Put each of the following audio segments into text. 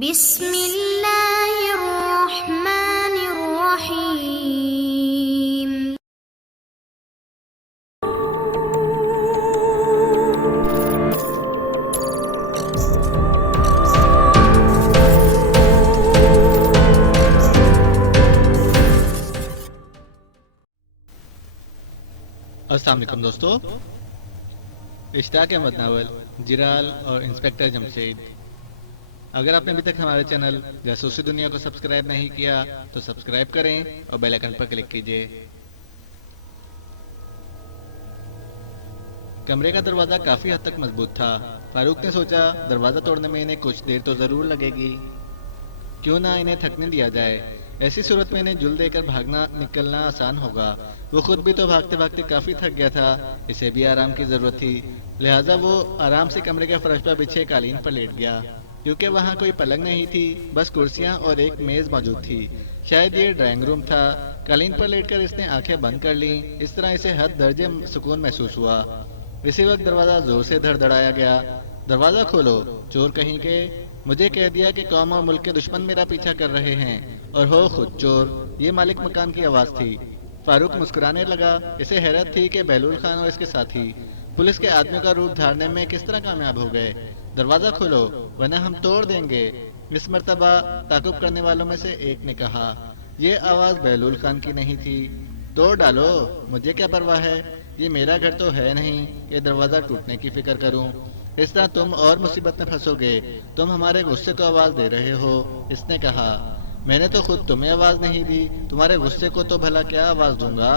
بسم اللہ الرحمن الرحیم۔ السلام علیکم دوستو، اشتاق احمد ناول، جرال اور انسپکٹر جمشید۔ اگر آپ نے ابھی تک ہمارے چینل جاسوسی دنیا کو سبسکرائب نہیں کیا تو سبسکرائب کریں اور بیل آئیکن پر کلک کیجئے۔ کمرے کا دروازہ کافی حد تک مضبوط تھا۔ فاروق نے سوچا دروازہ توڑنے میں انہیں کچھ دیر تو ضرور لگے گی، کیوں نہ انہیں تھکنے دیا جائے۔ ایسی صورت میں انہیں جل دے کر بھاگنا نکلنا آسان ہوگا۔ وہ خود بھی تو بھاگتے بھاگتے کافی تھک گیا تھا، اسے بھی آرام کی ضرورت تھی، لہٰذا وہ آرام سے کمرے کے فرش پر بچھے قالین پر لیٹ گیا۔ کیونکہ وہاں کوئی پلنگ نہیں تھی، بس کرسیاں اور ایک میز موجود تھی، شاید یہ ڈرائنگ روم تھا۔ قالین پر لیٹ کر اس نے آنکھیں بند کر لیں، اس طرح اسے حد درجے سکون محسوس ہوا۔ اسی وقت دروازہ زور سے دھڑدھڑایا گیا۔ دروازہ کھولو، چور کہیں کے، مجھے کہہ دیا کہ قوم اور ملک کے دشمن میرا پیچھا کر رہے ہیں اور ہو خود چور۔ یہ مالک مکان کی آواز تھی۔ فاروق مسکرانے لگا، اسے حیرت تھی کہ بہلول خان اور اس کے ساتھی پولیس کے آدمی کا روپ دھارنے میں کس طرح کامیاب ہو گئے۔ دروازہ کھولو ورنہ ہم توڑ دیں گے، اس مرتبہ تعاقب کرنے والوں میں سے ایک نے کہا۔ یہ آواز بہلول خان کی نہیں تھی۔ توڑ ڈالو، مجھے کیا پرواہ ہے، یہ میرا گھر تو ہے نہیں کہ دروازہ ٹوٹنے کی فکر کروں۔ اس طرح تم اور مصیبت میں پھنسو گے، تم ہمارے غصے کو آواز دے رہے ہو، اس نے کہا۔ میں نے تو خود تمہیں آواز نہیں دی، تمہارے غصے کو تو بھلا کیا آواز دوں گا،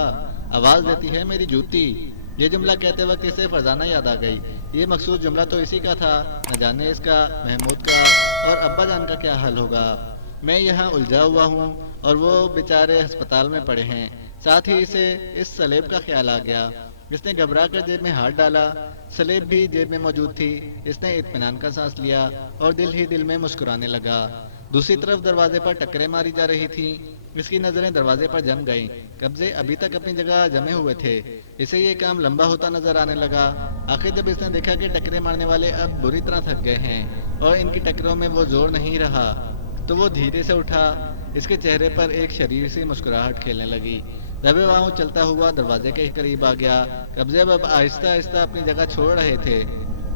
آواز دیتی ہے میری جوتی۔ یہ جملہ کہتے وقت اسے فرزانہ یاد آ گئی۔ یہ مخصوص جملہ تو اسی کا تھا، نہ جانے اس کا، محمود کا اور ابا جان کا کیا حل ہوگا۔ میں یہاں الجھا ہوا ہوں اور وہ بیچارے ہسپتال میں پڑے ہیں۔ ساتھ ہی اسے اس سلیب کا خیال آ گیا۔ اس نے گھبرا کر جیب میں ہاتھ ڈالا، سلیب بھی جیب میں موجود تھی۔ اس نے اطمینان کا سانس لیا اور دل ہی دل میں مسکرانے لگا۔ دوسری طرف دروازے پر ٹکریں ماری جا رہی تھیں۔ اس کی نظریں دروازے پر جم گئیں۔ قبضے ابھی تک اپنی جگہ جمے ہوئے تھے، اسے یہ کام لمبا ہوتا نظر آنے لگا۔ آخر جب اس نے دیکھا کہ ٹکریں مارنے والے اب بری طرح تھک گئے ہیں اور ان کی ٹکروں میں وہ زور نہیں رہا، تو وہ دھیرے سے اٹھا۔ اس کے چہرے پر ایک شریر سی مسکراہٹ کھیلنے لگی۔ دبے پاؤں چلتا ہوا دروازے کے قریب آ گیا۔ قبضے اب آہستہ آہستہ اپنی جگہ چھوڑ رہے تھے۔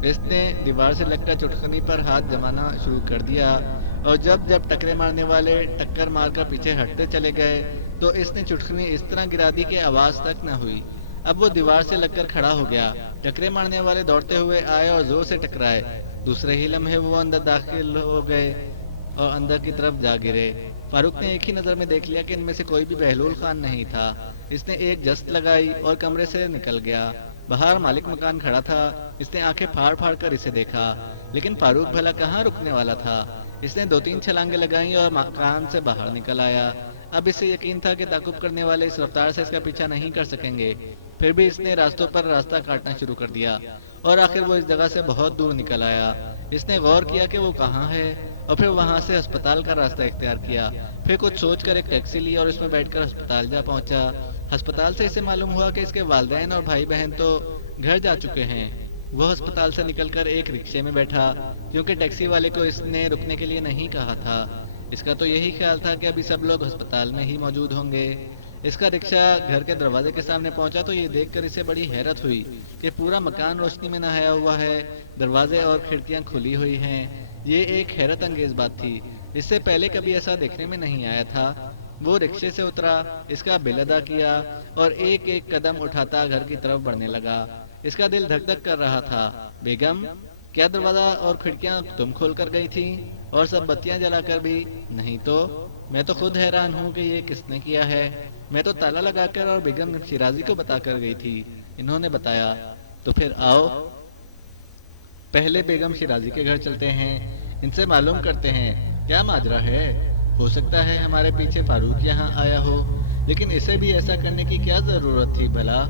اس نے دیوار سے لگ کر چٹکنی پر ہاتھ جمانا شروع کر دیا اور جب ٹکرے مارنے والے ٹکر مار کر پیچھے ہٹتے چلے گئے تو اس نے چٹکنی اس طرح گرا دی کہ آواز تک نہ ہوئی۔ اب وہ دیوار سے لگ کر کھڑا ہو گیا۔ ٹکرے مارنے والے دوڑتے ہوئے آئے اور زور سے ٹکرائے۔ دوسرے ہی لمحے وہ اندر داخل ہو گئے اور اندر کی طرف جا گرے۔ فاروق نے ایک ہی نظر میں دیکھ لیا کہ ان میں سے کوئی بھی بہلول خان نہیں تھا۔ اس نے ایک جست لگائی اور کمرے سے نکل گیا۔ باہر مالک مکان کھڑا تھا۔ اس نے آنکھیں پھاڑ پھاڑ کر اسے دیکھا، لیکن فاروق بھلا کہاں رکنے والا تھا۔ اس نے 2-3 چھلانگیں لگائیں اور مکان سے باہر نکل آیا۔ اب اسے یقین تھا کہ تعاقب کرنے والے اس رفتار سے اس کا پیچھا نہیں کر سکیں گے۔ پھر بھی اس نے راستوں پر راستہ کاٹنا شروع کر دیا اور آخر وہ اس جگہ سے بہت دور نکل آیا۔ اس نے غور کیا کہ وہ کہاں ہے اور پھر وہاں سے ہسپتال کا راستہ اختیار کیا۔ پھر کچھ سوچ کر ایک ٹیکسی لی اور اس میں بیٹھ کر ہسپتال جا پہنچا۔ ہسپتال سے اسے معلوم ہوا کہ اس کے والدین اور بھائی بہن تو گھر جا چکے ہیں۔ وہ ہسپتال سے نکل کر ایک رکشے میں بیٹھا، کیونکہ ٹیکسی والے کو اس نے رکنے کے لیے نہیں کہا تھا۔ اس کا تو یہی خیال تھا کہ ابھی سب لوگ ہسپتال میں ہی موجود ہوں گے۔ اس کا رکشہ گھر کے دروازے کے سامنے پہنچا تو یہ دیکھ کر اسے بڑی حیرت ہوئی کہ پورا مکان روشنی میں نہایا ہوا ہے، دروازے اور کھڑکیاں کھلی ہوئی ہیں۔ یہ ایک حیرت انگیز بات تھی، اس سے پہلے کبھی ایسا دیکھنے میں نہیں آیا تھا۔ وہ رکشے سے اترا، اس کا بل ادا کیا اور ایک ایک قدم اٹھاتا گھر کی طرف بڑھنے لگا۔ اس کا دل دھک دھک کر رہا تھا۔ بیگم، کیا دروازہ اور کھڑکیاں تم کھول کر گئی تھی اور سب بتیاں جلا کر بھی؟ نہیں تو میں تو خود حیران ہوں کہ یہ کس نے کیا ہے۔ میں تو تالا لگا کر اور بیگم شیرازی کو بتا کر گئی تھی، انہوں نے بتایا۔ تو پھر آؤ پہلے بیگم شیرازی کے گھر چلتے ہیں، ان سے معلوم کرتے ہیں کیا ماجرا ہے۔ ہو سکتا ہے ہمارے پیچھے فاروق یہاں آیا ہو، لیکن اسے بھی ایسا کرنے کی کیا ضرورت تھی بھلا؟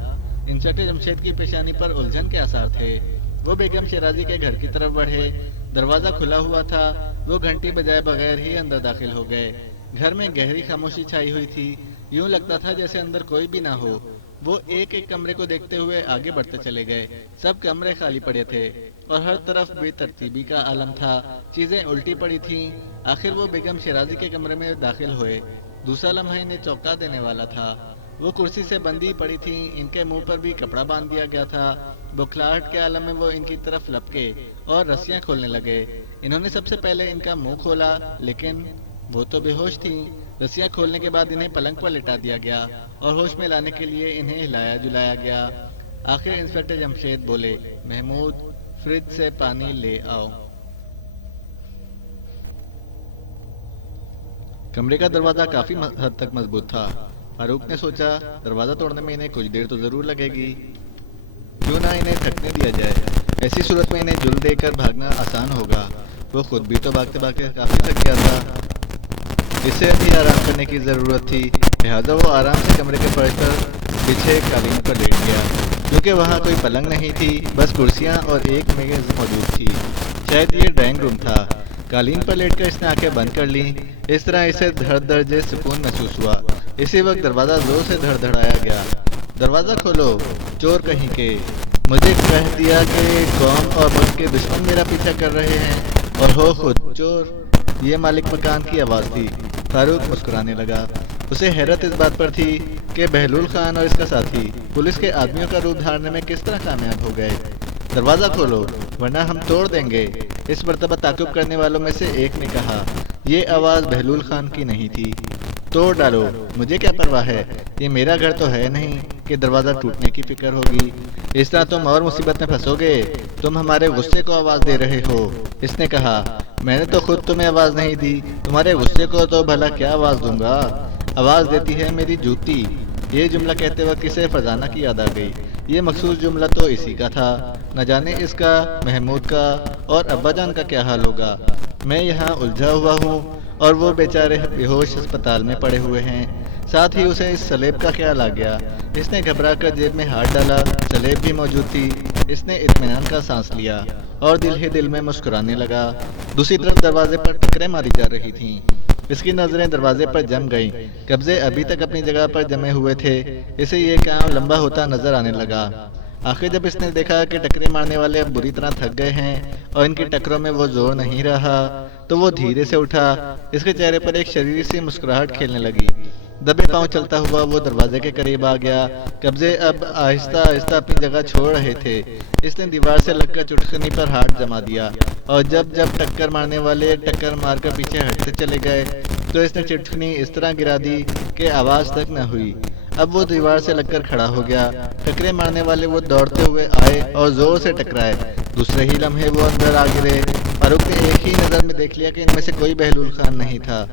انسپکٹر جمشید کی پیشانی پر الجھن کے آثار تھے۔ وہ بیگم شیرازی کے گھر کی طرف بڑھے۔ دروازہ کھلا ہوا تھا، وہ گھنٹی بجائے بغیر ہی اندر داخل ہو گئے۔ گھر میں گہری خاموشی چھائی ہوئی تھی، یوں لگتا تھا جیسے اندر کوئی بھی نہ ہو۔ وہ ایک ایک کمرے کو دیکھتے ہوئے آگے بڑھتے چلے گئے۔ سب کمرے خالی پڑے تھے اور ہر طرف بے ترتیبی کا عالم تھا، چیزیں الٹی پڑی تھیں۔ آخر وہ بیگم شیرازی کے کمرے میں داخل ہوئے۔ دوسرا لمحہ انہیں چونکا دینے والا تھا۔ وہ کرسی سے بندھی پڑی تھیں، ان کے منہ پر بھی کپڑا باندھ دیا گیا تھا۔ بکھلاہٹ کے عالم میں وہ ان کی طرف لپکے اور رسیاں کھولنے لگے۔ انہوں نے سب سے پہلے ان کا منہ کھولا، لیکن وہ تو بے ہوش تھیں۔ رسیاں کھولنے کے بعد انہیں پلنگ پر لٹا دیا گیا اور ہوش میں لانے کے لیے انہیں ہلایا جلایا گیا۔ آخر انسپکٹر جمشید بولے، محمود، فریج سے پانی لے آؤ۔ کمرے کا دروازہ کافی حد تک مضبوط تھا۔ فاروق نے سوچا دروازہ توڑنے میں انہیں کچھ دیر تو ضرور لگے گی، کیوں نہ انہیں تھکنے دیا جائے۔ ایسی صورت میں انہیں جل دے کر بھاگنا آسان ہوگا۔ وہ خود بھی تو بھاگتے بھاگتے کافی تھک گیا تھا، اسے ابھی آرام کرنے کی ضرورت تھی۔ لہٰذا وہ آرام سے کمرے کے فرش پر بچھے قالین پر لیٹ گیا۔ کیونکہ وہاں کوئی پلنگ نہیں تھی، بس کرسیاں اور ایک میز موجود تھی، شاید یہ ڈرائنگ روم تھا۔ قالین پر لیٹ کر اس نے آنکھیں بند کر لیں۔ اس طرح اسے دھڑ درجے سکون محسوس ہوا۔ اسی وقت دروازہ زور سے دھڑدھڑایا گیا۔ دروازہ کھولو، چور کہیں کے! مجھے کہہ دیا کہ قوم اور ملک کے دشمن میرا پیچھا کر رہے ہیں، اور ہو خود چور! یہ مالک مکان کی آواز تھی۔ فاروق مسکرانے لگا۔ اسے حیرت اس بات پر تھی کہ بہلول خان اور اس کا ساتھی پولیس کے آدمیوں کا روپ دھارنے میں کس طرح کامیاب ہو گئے۔ دروازہ کھولو ورنہ ہم توڑ دیں گے، اس مرتبہ تعقب کرنے والوں میں سے ایک نے کہا۔ یہ آواز بہلول خان کی نہیں تھی۔ توڑ ڈالو، مجھے کیا پرواہ ہے، یہ میرا گھر تو ہے نہیں کہ دروازہ ٹوٹنے کی فکر ہوگی۔ اس طرح تم اور مصیبت میں پھنسو گے، تم ہمارے غصے کو آواز دے رہے ہو۔ اس نے کہا، میں نے تو خود تمہیں آواز نہیں دی، تمہارے غصے کو تو بھلا کیا آواز دوں گا؟ آواز دیتی ہے میری جوتی۔ یہ جملہ کہتے وقت اسے فرزانہ کی یاد آ گئی۔ یہ مخصوص جملہ تو اسی کا تھا۔ نہ جانے اس کا، محمود کا اور ابا جان کا کیا حال ہوگا۔ میں یہاں الجھا ہوا ہوں اور وہ بیچارے بے ہوش اسپتال میں پڑے ہوئے ہیں۔ ساتھ ہی اسے اس سلیب کا خیال آ گیا۔ اس نے گھبرا کر جیب میں ہاتھ ڈالا، سلیب بھی موجود تھی۔ اس نے اطمینان کا سانس لیا اور دل ہی دل میں مسکرانے لگا۔ دوسری طرف دروازے پر ٹکریں ماری جا رہی تھیں۔ اس کی نظریں دروازے پر جم گئیں۔ قبضے ابھی تک اپنی جگہ پر جمے ہوئے تھے۔ اسے یہ کام لمبا ہوتا نظر آنے لگا۔ آخر جب اس نے دیکھا کہ ٹکریں مارنے والے اب بری طرح تھک گئے ہیں اور ان کی ٹکروں میں وہ زور نہیں رہا، تو وہ دھیرے سے اٹھا۔ اس کے چہرے پر ایک شریری سی مسکراہٹ کھیلنے لگی۔ دبے پاؤں چلتا ہوا وہ دروازے کے قریب آ گیا۔ قبضے اب آہستہ آہستہ اپنی جگہ چھوڑ رہے تھے۔ اس نے دیوار سے لگ کر چٹکنی پر ہاتھ جما دیا، اور جب ٹکر مارنے والے ٹکر مار کر پیچھے ہٹتے چلے گئے تو اس نے چٹکنی اس طرح گرا دی کہ آواز تک نہ ہوئی۔ اب وہ دیوار سے لگ کر کھڑا ہو گیا۔ ٹکرے مارنے والے وہ دوڑتے ہوئے آئے اور زور سے ٹکرائے۔ دوسرے ہی لمحے وہ اندر آ گرے۔ فاروق نے ایک ہی نظر میں دیکھ لیا کہ ان میں سے کوئی بہلول خان نہیں تھا۔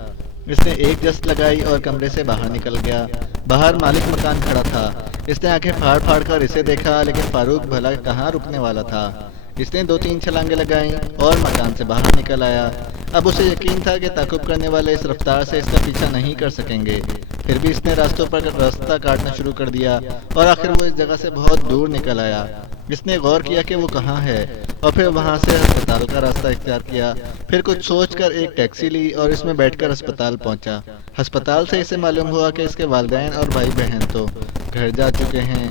اس نے ایک جست لگائی اور کمرے سے باہر نکل گیا۔ باہر مالک مکان کھڑا تھا۔ اس نے آنکھیں پھاڑ پھاڑ کر اسے دیکھا، لیکن فاروق بھلا کہاں رکنے والا تھا۔ اس نے 2-3 چھلانگیں لگائیں اور مکان سے باہر نکل آیا۔ اب اسے یقین تھا کہ تعقب کرنے والے اس رفتار سے اس کا پیچھا نہیں کر سکیں گے۔ پھر بھی اس نے راستوں پر راستہ کاٹنا شروع کر دیا اور آخر وہ اس جگہ سے بہت دور نکل آیا۔ اس نے غور کیا کہ وہ کہاں ہے اور پھر وہاں سے ہسپتال کا راستہ اختیار کیا۔ پھر کچھ سوچ کر ایک ٹیکسی لی اور اس میں بیٹھ کر ہسپتال پہنچا۔ ہسپتال سے اسے معلوم ہوا کہ اس کے والدین اور بھائی بہن تو گھر جا چکے ہیں۔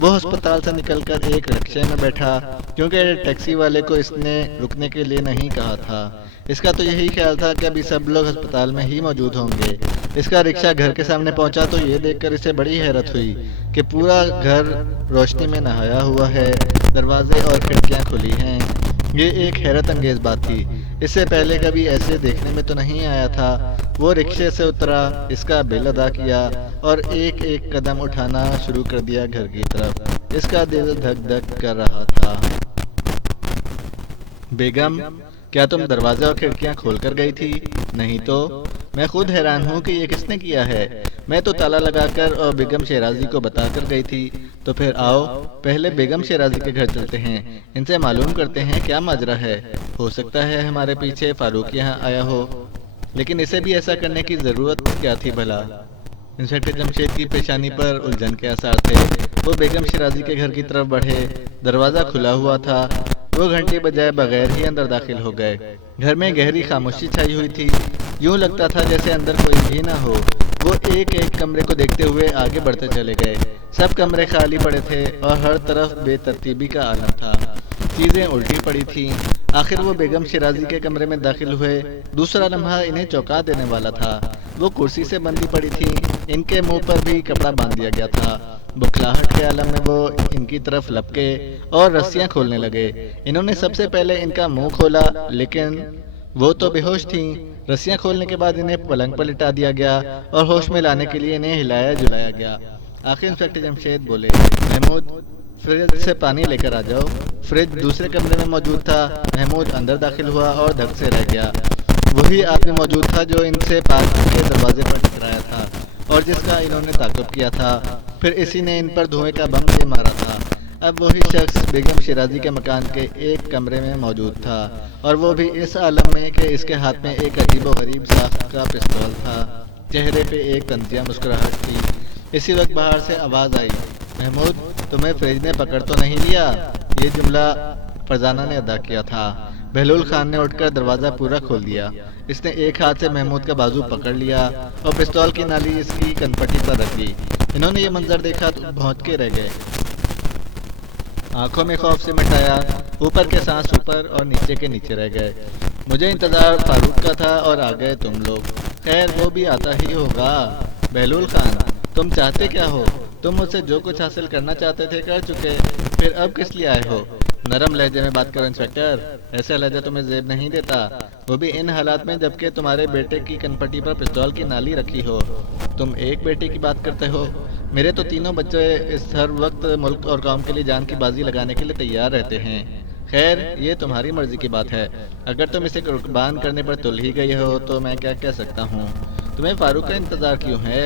وہ ہسپتال سے نکل کر ایک رکشے میں بیٹھا، کیونکہ ٹیکسی والے کو اس نے رکنے کے لیے نہیں کہا تھا۔ اس کا تو یہی خیال تھا کہ ابھی سب لوگ ہسپتال میں ہی موجود ہوں گے۔ اس کا رکشہ گھر کے سامنے پہنچا تو یہ دیکھ کر اسے بڑی حیرت ہوئی کہ پورا گھر روشنی میں نہایا ہوا ہے، دروازے اور کھڑکیاں کھلی ہیں۔ یہ ایک حیرت انگیز بات تھی۔ اس سے پہلے کبھی ایسے دیکھنے میں تو نہیں آیا تھا۔ وہ رکشے سے اترا، اس کا بل ادا کیا اور ایک ایک قدم اٹھانا شروع کر دیا گھر کی طرف۔ اس کا دل دھک دھک کر رہا تھا۔ بیگم، کیا تم دروازے اور کھڑکیاں کھول کر گئی تھی؟ نہیں تو؟ میں خود حیران ہوں کہ یہ کس نے کیا ہے۔ میں تو تالا لگا کر اور بیگم شیرازی کو بتا کر گئی تھی۔ تو پھر آؤ، پہلے بیگم شیرازی کے گھر چلتے ہیں، ان سے معلوم کرتے ہیں کیا ماجرا ہے۔ ہو سکتا ہے ہمارے پیچھے فاروق یہاں آیا ہو، لیکن اسے بھی ایسا کرنے کی ضرورت کیا تھی بھلا؟ انسپکٹر جمشید کی پیشانی پر الجھن کے آثار تھے۔ وہ بیگم شیرازی کے گھر کی طرف بڑھے۔ دروازہ کھلا ہوا تھا۔ وہ گھنٹی بجائے بغیر ہی اندر داخل ہو گئے۔ گھر میں گہری خاموشی چھائی ہوئی تھی۔ یوں لگتا تھا جیسے اندر کوئی بھی نہ ہو۔ وہ ایک ایک کمرے کو دیکھتے ہوئے آگے بڑھتے چلے گئے۔ سب کمرے خالی پڑے تھے اور ہر طرف بے ترتیبی کا عالم تھا، چیزیں الٹی پڑی تھیں۔ آخر وہ بیگم شیرازی کے کمرے میں داخل ہوئے۔ دوسرا لمحہ انہیں چونکا دینے والا تھا۔ وہ کرسی سے بندھی پڑی تھیں، ان کے منہ پر بھی کپڑا باندھ دیا گیا تھا۔ بکھلاہٹ کے عالم میں وہ ان کی طرف لپکے اور رسیاں کھولنے لگے۔ انہوں نے سب سے پہلے ان کا منہ کھولا، لیکن وہ تو بے ہوش تھیں۔ رسیاں کھولنے کے بعد انہیں پلنگ پر لٹا دیا گیا اور ہوش میں لانے کے لیے انہیں ہلایا جلایا گیا۔ آخر انسپکٹر جمشید بولے، محمود فریج سے پانی لے کر آ جاؤ۔ فریج دوسرے کمرے میں موجود تھا۔ محمود اندر داخل ہوا اور دھک سے رہ گیا۔ وہی آدمی موجود تھا جو ان سے پارک کے دروازے پر ٹکرایا تھا اور جس کا انہوں نے تعاقب کیا تھا، پھر اسی نے ان پر دھوئیں کا بم دے مارا تھا۔ اب وہی شخص بیگم شیرازی کے مکان کے ایک کمرے میں موجود تھا، اور وہ بھی اس عالم میں کہ اس کے ہاتھ میں ایک عجیب و غریب ساخت کا پستول تھا۔ چہرے پہ ایک طنزیہ مسکراہٹ تھی۔ اسی وقت باہر سے آواز آئی، محمود تمہیں فریج نے پکڑ تو نہیں لیا؟ یہ جملہ فرزانہ نے ادا کیا تھا۔ بہلول خان نے اٹھ کر دروازہ پورا کھول دیا۔ اس نے ایک ہاتھ سے محمود کا بازو پکڑ لیا اور پستول کی نالی اس کی کنپٹی پر رکھ دی۔ انہوں نے یہ منظر دیکھا تو بھونک کے رہ گئے۔ آنکھوں میں خوف سمٹ آیا، اوپر کے سانس اوپر اور نیچے کے نیچے رہ گئے۔ مجھے انتظار فاروق کا تھا اور آ گئے تم لوگ۔ خیر وہ بھی آتا ہی ہوگا۔ بہلول خان تم چاہتے کیا ہو؟ تم مجھ سے جو کچھ حاصل کرنا چاہتے تھے کر چکے، پھر اب کس لیے آئے ہو؟ نرم لہجے میں بات کرو انسپکٹر، ایسا لہجہ تمہیں زیب نہیں دیتا، وہ بھی ان حالات میں جبکہ تمہارے بیٹے کی کنپٹی پر پستول کی نالی رکھی ہو۔ تم ایک بیٹے کی بات کرتے ہو؟ میرے تو تینوں بچے اس ہر وقت ملک اور قوم کے لیے جان کی بازی لگانے کے لیے تیار رہتے ہیں۔ خیر یہ تمہاری مرضی کی بات ہے، اگر تم اسے قربان کرنے پر تل ہی گئی ہو تو میں کیا کہہ سکتا ہوں۔ تمہیں فاروق کا انتظار کیوں ہے؟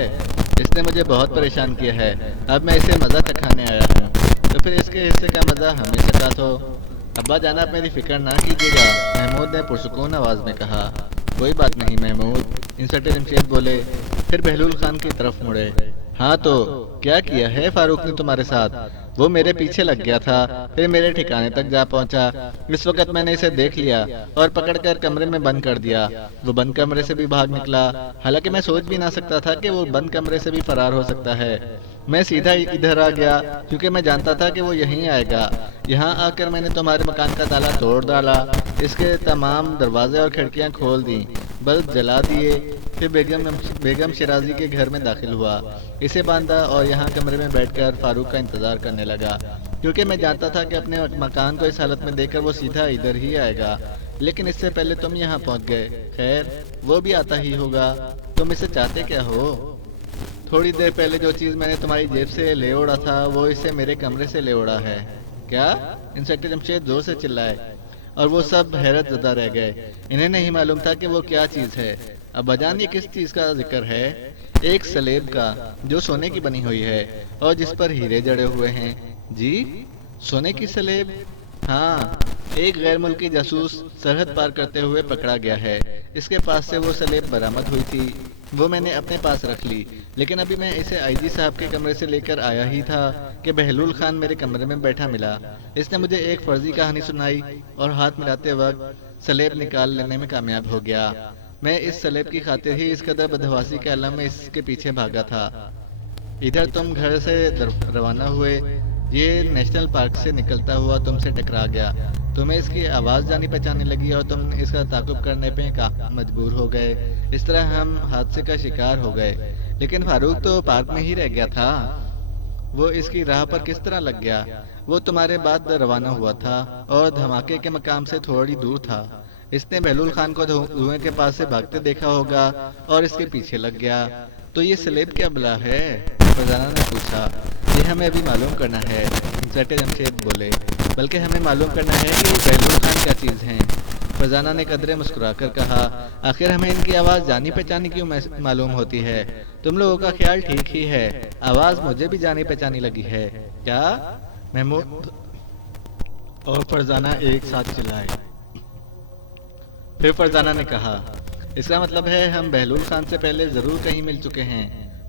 اس نے مجھے بہت پریشان کیا ہے، اب میں اسے مزہ چکھانے آیا ہوں، تو پھر اس کے حصے کا مزہ ہمیں چکھا تو۔ ابا جانا آپ میری فکر نہ کیجیے گا، محمود نے پرسکون آواز میں کہا۔ کوئی بات نہیں محمود، انسپکٹر جمشید بولے، پھر بہلول خان کی طرف مڑے۔ ہاں تو کیا کیا ہے فاروق نے تمہارے ساتھ؟ وہ میرے پیچھے لگ گیا تھا، پھر میرے ٹھکانے تک جا پہنچا۔ اس وقت میں نے اسے دیکھ لیا اور پکڑ کر کمرے میں بند کر دیا۔ وہ بند کمرے سے بھی بھاگ نکلا، حالانکہ میں سوچ بھی نہ سکتا تھا کہ وہ بند کمرے سے بھی فرار ہو سکتا ہے۔ میں سیدھا ادھر آ گیا کیونکہ میں جانتا تھا کہ وہ یہیں آئے گا۔ یہاں آ کر میں نے تمہارے مکان کا تالا توڑ ڈالا، اس کے تمام دروازے اور کھڑکیاں کھول دیں، بلب جلا دیے، پھر بیگم شیرازی کے گھر میں داخل ہوا، اسے باندھا اور یہاں کمرے میں بیٹھ کر فاروق کا انتظار کرنے لگا، کیونکہ میں جانتا تھا کہ اپنے مکان کو اس حالت میں دیکھ کر وہ سیدھا ادھر ہی آئے گا، لیکن اس سے پہلے تم یہاں پہنچ گئے۔ خیر وہ بھی آتا ہی ہوگا، تم اسے چاہتے کیا ہو؟ تھوڑی دیر پہلے جو چیز میں نے تمہاری جیب سے لے اڑا تھا وہ اسے میرے کمرے سے لے اڑا ہے۔ کیا؟ انسپکٹر جمشید زور سے چلائے اور وہ سب حیرت زدہ رہ گئے۔ انہیں نہیں معلوم تھا کہ وہ کیا چیز ہے۔ ابا جان یہ کس چیز کا ذکر ہے؟ ایک سلیب کا جو سونے کی بنی ہوئی ہے اور جس پر ہیرے جڑے ہوئے ہیں۔ جی سونے کی سلیب؟ ہاں، ایک غیر ملکی جاسوس سرحد پار کرتے ہوئے پکڑا گیا ہے، اس کے پاس سے وہ سلیب برآمد ہوئی تھی، وہ میں نے اپنے پاس رکھ لی، لیکن ابھی میں اسے آئی جی صاحب کے کمرے سے لے کر آیا ہی تھا کہ بہلول خان میرے کمرے میں بیٹھا ملا۔ اس نے مجھے ایک فرضی کہانی سنائی اور ہاتھ ملاتے وقت سلیب نکال لینے میں کامیاب ہو گیا۔ میں اس سلیب کی خاطر ہی اس قدر بدحواسی کے عالم میں اس کے پیچھے بھاگا تھا۔ ادھر تم گھر سے روانہ ہوئے، یہ نیشنل پارک سے نکلتا ہوا تم سے ٹکرا گیا، تمہیں اس کی آواز جانی پہچانے لگی اور تم اس کا تعاقب کرنے پہ مجبور ہو گئے۔ اس طرح ہم حادثے کا شکار ہو گئے، لیکن فاروق تو پارک میں ہی رہ گیا تھا، وہ اس کی راہ پر کس طرح لگ گیا؟ وہ تمہارے بعد روانہ ہوا تھا اور دھماکے کے مقام سے تھوڑی دور تھا۔ اس نے بہلول خان کو دھوئیں کے پاس سے بھاگتے دیکھا ہوگا اور اس کے پیچھے لگ گیا۔ تو یہ سلیب کیا بلا ہے؟ فرزانہ نے پوچھا۔ یہ ہمیں ابھی معلوم کرنا ہے، انسپکٹر جمشید بولے، بلکہ ہمیں معلوم کرنا ہے کہ بہلول خان کیا چیز ہیں۔ فرزانہ نے قدرے مسکرا کر کہا، آخر ہمیں ان کی آواز جانی پہچانی کیوں معلوم ہوتی ہے؟ تم لوگوں کا خیال ٹھیک ہی ہے، آواز مجھے بھی جانی پہچانی لگی ہے۔ کیا؟ محمود اور فرزانہ ایک ساتھ چلائے۔ پھر فرزانہ نے کہا، اس کا مطلب ہے ہم بہلول خان سے پہلے ضرور کہیں مل چکے ہیں۔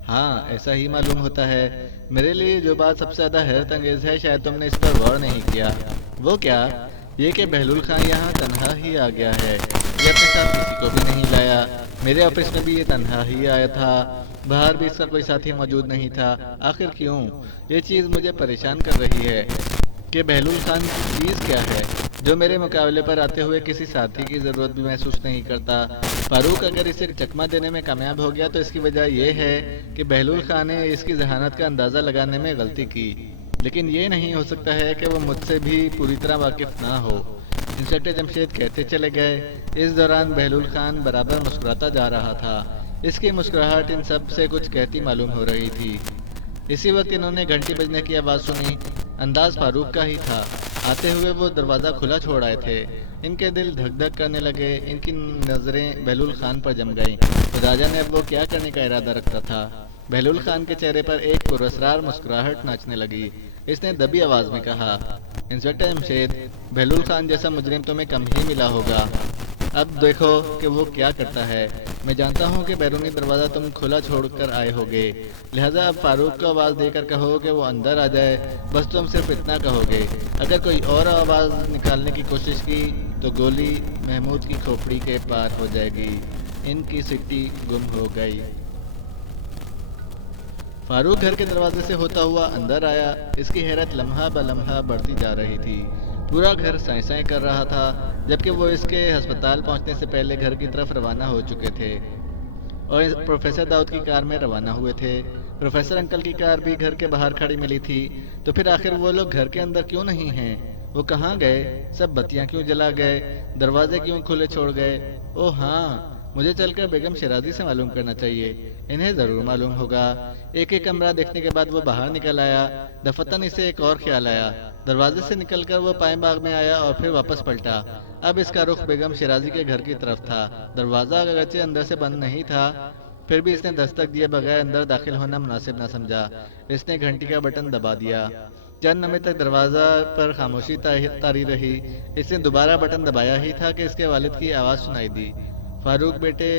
ہاں ایسا ہی معلوم ہوتا ہے۔ میرے لیے جو بات سب سے زیادہ حیرت انگیز ہے، شاید تم نے اس پر غور نہیں کیا۔ وہ کیا؟ یہ کہ بہلول خان یہاں تنہا ہی آ گیا ہے، یہ اپنے ساتھ کسی کو بھی نہیں لایا۔ میرے آفس میں بھی یہ تنہا ہی آیا تھا، باہر بھی اس کا کوئی ساتھی موجود نہیں تھا۔ آخر کیوں؟ یہ چیز مجھے پریشان کر رہی ہے کہ بہلول خان کی چیز کیا ہے جو میرے مقابلے پر آتے ہوئے کسی ساتھی کی ضرورت بھی محسوس نہیں کرتا۔ فاروق اگر اسے چکمہ دینے میں کامیاب ہو گیا تو اس کی وجہ یہ ہے کہ بہلول خان نے اس کی ذہانت کا اندازہ لگانے میں غلطی کی، لیکن یہ نہیں ہو سکتا ہے کہ وہ مجھ سے بھی پوری طرح واقف نہ ہو۔ انسپکٹر جمشید کہتے چلے گئے۔ اس دوران بہلول خان برابر مسکراتا جا رہا تھا۔ اس کی مسکراہٹ ان سب سے کچھ کہتی معلوم ہو رہی تھی۔ اسی وقت انہوں نے گھنٹی بجنے کی آواز سنی۔ انداز فاروق کا ہی تھا۔ آتے ہوئے وہ دروازہ کھلا چھوڑ آئے تھے۔ ان کے دل دھک دھک کرنے لگے۔ ان کی نظریں بہلول خان پر جم گئیں۔ خدا جانے اب وہ کیا کرنے کا ارادہ رکھتا تھا۔ بہلول خان کے چہرے پر ایک پراسرار مسکراہٹ ناچنے لگی۔ اس نے دبی آواز میں کہا، انسپکٹر جمشید، بہلول خان جیسا مجرم تمہیں کم ہی ملا ہوگا۔ اب دیکھو کہ وہ کیا کرتا ہے۔ میں جانتا ہوں کہ بیرونی دروازہ تم کھلا چھوڑ کر آئے ہوگے، لہٰذا اب فاروق کو آواز دے کر کہو کہ وہ اندر آ جائے۔ بس تم صرف اتنا کہو گے۔ اگر کوئی اور آواز نکالنے کی کوشش کی تو گولی محمود کی کھوپڑی کے پار ہو جائے گی۔ ان کی سٹی گم ہو گئی۔ فاروق گھر کے دروازے سے ہوتا ہوا اندر آیا۔ اس کی حیرت لمحہ بہ لمحہ بڑھتی جا رہی تھی۔ پورا گھر سائیں سائیں کر رہا تھا، جبکہ وہ اس کے ہسپتال پہنچنے سے پہلے گھر کی طرف روانہ ہو چکے تھے اور پروفیسر داؤد کی کار میں روانہ ہوئے تھے۔ پروفیسر انکل کی کار بھی گھر کے باہر کھڑی ملی تھی۔ تو پھر آخر وہ لوگ گھر کے اندر کیوں نہیں ہیں؟ وہ کہاں گئے؟ سب بتیاں کیوں جلا گئے؟ دروازے کیوں کھلے چھوڑ گئے؟ اوہ ہاں، مجھے چل کر بیگم شیرازی سے معلوم کرنا چاہیے۔ انہیں ضرور معلوم ہوگا۔ ایک ایک کمرہ دیکھنے کے بعد وہ باہر نکل آیا۔ دفتن اسے ایک اور خیال آیا۔ دروازے سے نکل کر وہ پائیں باغ میں آیا اور پھر واپس پلٹا۔ اب اس کا رخ بیگم شیرازی کے گھر کی طرف تھا۔ دروازہ اگرچہ اندر سے بند نہیں تھا، پھر بھی اس نے دستک دیے بغیر اندر داخل ہونا مناسب نہ سمجھا۔ اس نے گھنٹی کا بٹن دبا دیا۔ چند لمحے تک دروازہ پر خاموشی طاری رہی۔ اس نے دوبارہ بٹن دبایا ہی تھا کہ اس کے والد کی آواز سنائی دی، فاروق بیٹے،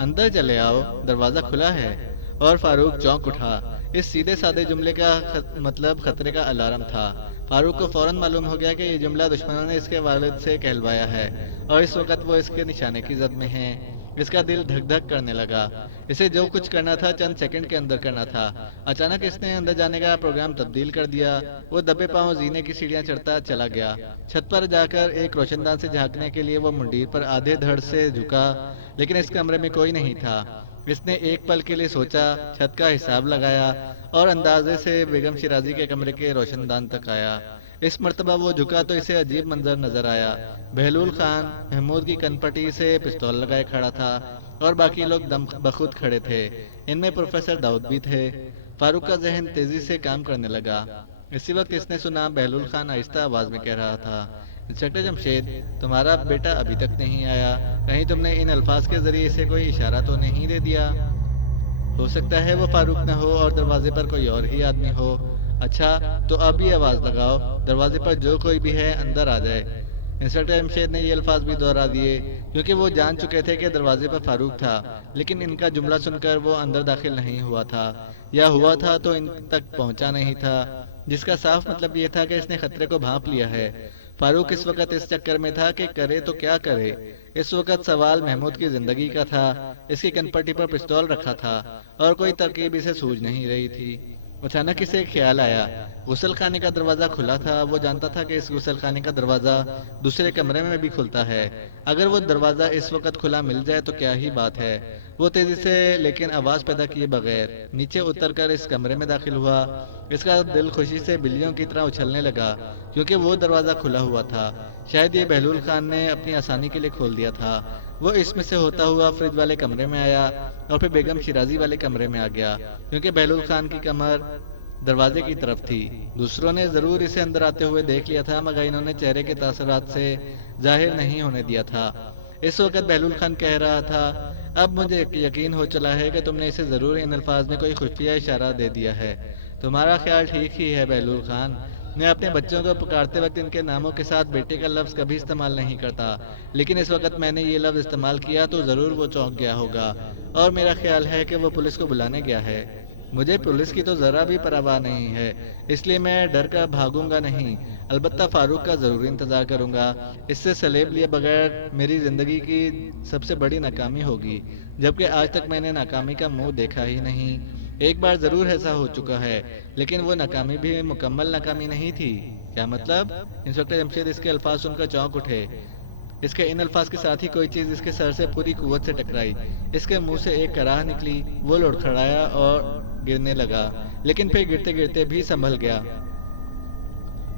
اندر چلے آؤ، دروازہ کھلا ہے۔ اور فاروق چونک اٹھا۔ اس سیدھے سادے جملے کا مطلب خطرے کا الارم تھا۔ فاروق کو فوراً معلوم ہو گیا کہ یہ جملہ دشمنوں نے اس کے والد سے کہلوایا ہے اور اس وقت وہ اس کے نشانے کی زد میں ہیں۔ اس کا دل دھک دھک کرنے لگا۔ اسے جو کچھ کرنا تھا چند سیکنڈ کے اندر کرنا تھا۔ اچانک اس نے اندر جانے کا پروگرام تبدیل کر دیا۔ وہ دبے پاؤں زینے کی سیڑھیاں چڑھتا چلا گیا۔ چھت پر جا کر ایک روشن دان سے جھانکنے کے لیے وہ منڈیر پر آدھے دھڑ سے جھکا، لیکن اس کمرے میں کوئی نہیں تھا۔ اس نے ایک پل کے لیے سوچا، چھت کا حساب لگایا اور اندازے سے بیگم شیرازی کے کمرے کے روشن دان تک آیا۔ اس مرتبہ وہ جھکا تو اسے عجیب منظر نظر آیا۔ بہلول خان محمود کی کن پٹی سے پستول لگائے کھڑا تھا اور باقی لوگ دم بخود کھڑے تھے۔ ان میں پروفیسر داؤد بھی تھے۔ فاروق کا ذہن تیزی سے کام کرنے لگا۔ اسی وقت اس نے سنا بہلول خان آہستہ آواز میں کہہ رہا تھا، انسپکٹر جمشید، تمہارا بیٹا ابھی تک نہیں آیا۔ کہیں تم نے ان الفاظ کے ذریعے اسے کوئی اشارہ تو نہیں دے دیا؟ ہو سکتا ہے وہ فاروق نہ ہو اور دروازے پر کوئی اور ہی آدمی ہو۔ اچھا، تو اب یہ آواز لگاؤ، دروازے پر جو کوئی بھی ہے اندر آ جائے۔ انسپکٹر جمشید نے یہ الفاظ بھی دہرا دیے، کیونکہ وہ جان چکے تھے کہ دروازے پر فاروق تھا، لیکن ان کا جملہ سن کر وہ اندر داخل نہیں ہوا تھا، یا ہوا تھا تو ان تک پہنچا نہیں تھا، جس کا صاف مطلب یہ تھا کہ اس نے خطرے کو بھانپ لیا ہے۔ فاروق اس وقت اس چکر میں تھا کہ کرے تو کیا کرے۔ اس وقت سوال محمود کی زندگی کا تھا۔ اس کی کن پٹی پر پستول رکھا تھا اور کوئی ترکیب اسے سوجھ نہیں رہی تھی۔ اچانک اسے ایک خیال آیا۔ غسل خانے کا دروازہ کھلا تھا۔ وہ جانتا تھا کہ اس غسل خانے کا دروازہ دوسرے کمرے میں بھی کھلتا ہے۔ اگر وہ دروازہ اس وقت کھلا مل جائے تو کیا ہی بات ہے۔ وہ تیزی سے لیکن آواز پیدا کیے بغیر نیچے اتر کر اس کمرے میں داخل ہوا۔ اس کا دل خوشی سے بلیوں کی طرح اچھلنے لگا، کیونکہ وہ دروازہ کھلا ہوا تھا۔ شاید یہ بہلول خان نے اپنی آسانی کے لیے کھول دیا تھا۔ وہ اس میں سے ہوتا ہوا فریج والے کمرے میں آیا اور پھر بیگم شیرازی والے کمرے میں آ گیا، کیونکہ بہلول خان کی کمر دروازے کی طرف تھی۔ دوسروں نے ضرور اسے اندر آتے ہوئے دیکھ لیا تھا، مگر انہوں نے چہرے کے تاثرات سے ظاہر نہیں ہونے دیا تھا۔ اس وقت بہلول خان کہہ رہا تھا، اب مجھے یقین ہو چلا ہے کہ تم نے اسے ضرور ان الفاظ میں کوئی خفیہ اشارہ دے دیا ہے۔ تمہارا خیال ٹھیک ہی ہے بہلول خان۔ میں اپنے بچوں کو پکارتے وقت ان کے ناموں کے ساتھ بیٹے کا لفظ کبھی استعمال نہیں کرتا، لیکن اس وقت میں نے یہ لفظ استعمال کیا تو ضرور وہ چونک گیا ہوگا، اور میرا خیال ہے کہ وہ پولیس کو بلانے گیا ہے۔ مجھے پولیس کی تو ذرا بھی پرواہ نہیں ہے، اس لیے میں ڈر کر بھاگوں گا نہیں، البتہ فاروق کا ضرور انتظار کروں گا۔ اس سے سلیب لیے بغیر میری زندگی کی سب سے بڑی ناکامی ہوگی، جبکہ آج تک میں نے ناکامی کا منہ دیکھا ہی نہیں۔ ایک بار ضرور ایسا ہو چکا ہے، لیکن وہ ناکامی بھی مکمل ناکامی نہیں تھی۔ کیا مطلب؟ انسپکٹر جمشید اس کے الفاظ سن کر چونک اٹھے۔ اس کے ان الفاظ کے ساتھ ہی کوئی چیز اس کے سر سے پوری قوت سے ٹکرائی، اس کے منہ سے ایک کراہ نکلی، وہ لڑکھڑایا اور گرنے لگا، لیکن پھر گرتے گرتے بھی سنبھل گیا۔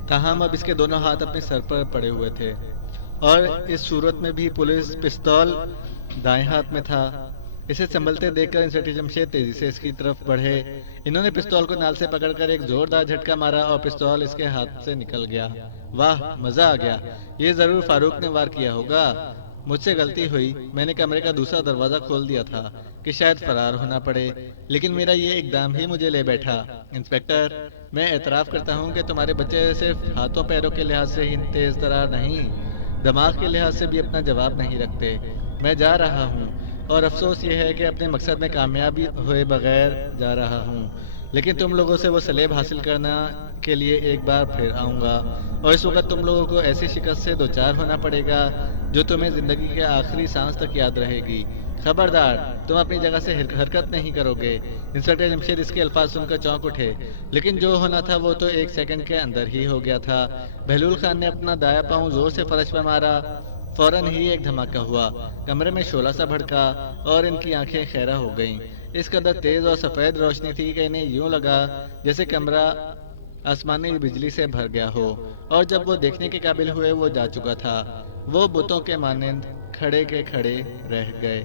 تاہم اب اس کے دونوں ہاتھ اپنے سر پر پڑے ہوئے تھے، اور اس صورت میں بھی پولیس پستول دائیں ہاتھ میں تھا۔ اسے سنبھلتے دیکھ کر انسپکٹر جمشید تیزی سے اس کی طرف بڑھے۔ انہوں نے پستول کو نال سے پکڑ کر ایک زوردار جھٹکا مارا اور پستول اس کے ہاتھ سے نکل گیا۔ واہ، مزہ آ گیا، یہ ضرور فاروق نے وار کیا ہوگا۔ مجھ سے غلطی ہوئی، میں نے کمرے کا دوسرا دروازہ کھول دیا تھا کہ شاید فرار ہونا پڑے، لیکن میرا یہ اقدام ہی مجھے لے بیٹھا۔ انسپکٹر، میں اعتراف کرتا ہوں کہ تمہارے بچے صرف ہاتھوں پیروں کے لحاظ سے ہی تیز ترار نہیں، دماغ کے لحاظ سے بھی اپنا جواب نہیں رکھتے۔ میں جا رہا ہوں، اور افسوس یہ ہے کہ اپنے مقصد میں کامیابی ہوئے بغیر جا رہا ہوں، لیکن تم لوگوں سے وہ سلیب حاصل کرنا کے لیے ایک بار پھر آؤں گا، اور اس وقت تم لوگوں کو ایسی شکست سے دوچار ہونا پڑے گا جو تمہیں زندگی کے آخری سانس تک یاد رہے گی۔ خبردار، تم اپنی جگہ سے حرکت نہیں کرو گے۔ انسپکٹر جمشید اس کے الفاظ سن کر چونک اٹھے، لیکن جو ہونا تھا وہ تو ایک سیکنڈ کے اندر ہی ہو گیا تھا۔ بہلول خان نے اپنا دایاں پاؤں زور سے فرش پر مارا، فوراً ہی ایک دھماکہ ہوا، کمرے میں شعلہ سا بھڑکا اور ان کی آنکھیں خیرہ ہو گئیں۔ اس قدر تیز اور سفید روشنی تھی کہ انہیں یوں لگا جیسے کمرہ آسمانی بجلی سے بھر گیا ہو، اور جب وہ دیکھنے کے قابل ہوئے وہ جا چکا تھا۔ وہ بتوں کے مانند کھڑے کے کھڑے رہ گئے۔